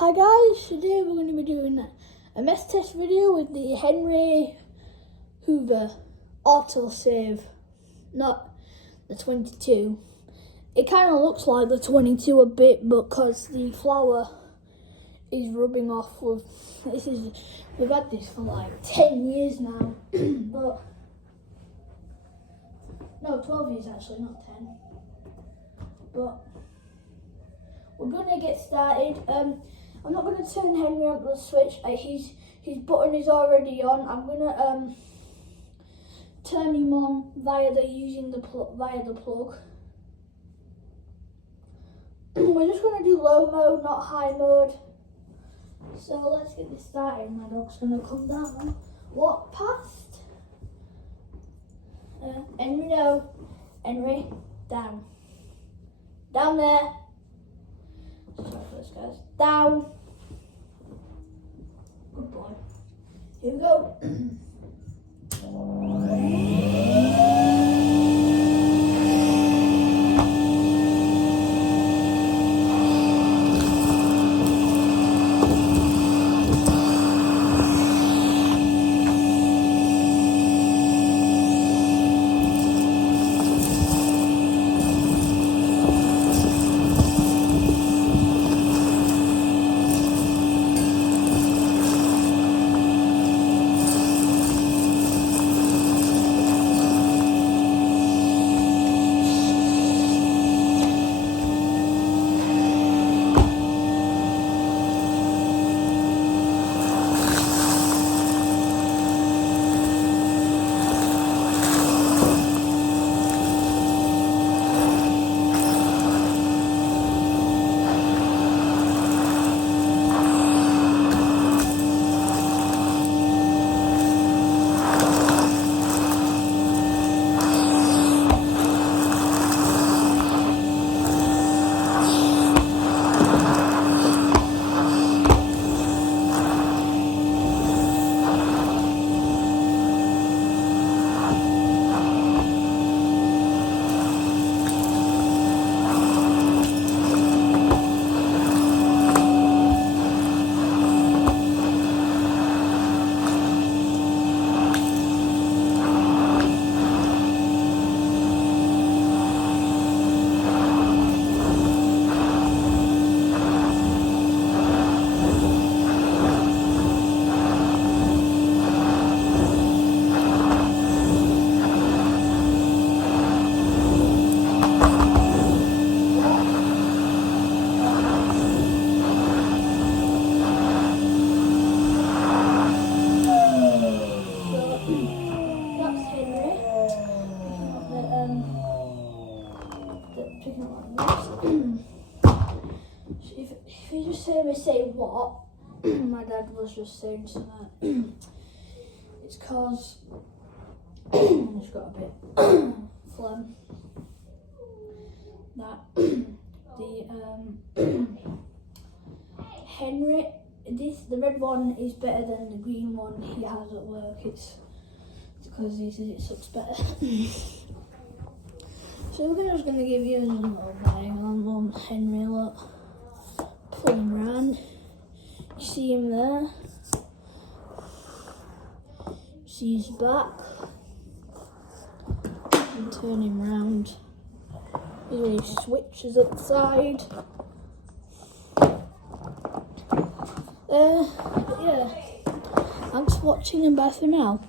Hi guys, today we're going to be doing a mess test video with the Henry Hoover autosave, not the 22. It kind of looks like the 22 a bit, because the flour is rubbing off with, we've had this for like 10 years now, but, no, 12 years actually, not 10, but we're going to get started. I'm not going to turn Henry on the switch. His button is already on. I'm going to turn him on via the plug. We're just going to do low mode, not high mode. So let's get this started. My dog's going to come down. Walk past. Henry, no. Henry, down. Down there. Sorry for this, guys. Down. Good boy. Here we go. If you just hear me say what, my dad was just saying something. It's cause I've just got a bit phlegm. That the Henry, the red one is better than the green one he has at work. It's because he says it sucks better. So we're just gonna give you a little bang on Henry. Look, pull him round. You see him there. See his back. And turn him round. He switches at the side. Yeah. Thanks for watching and bye for now.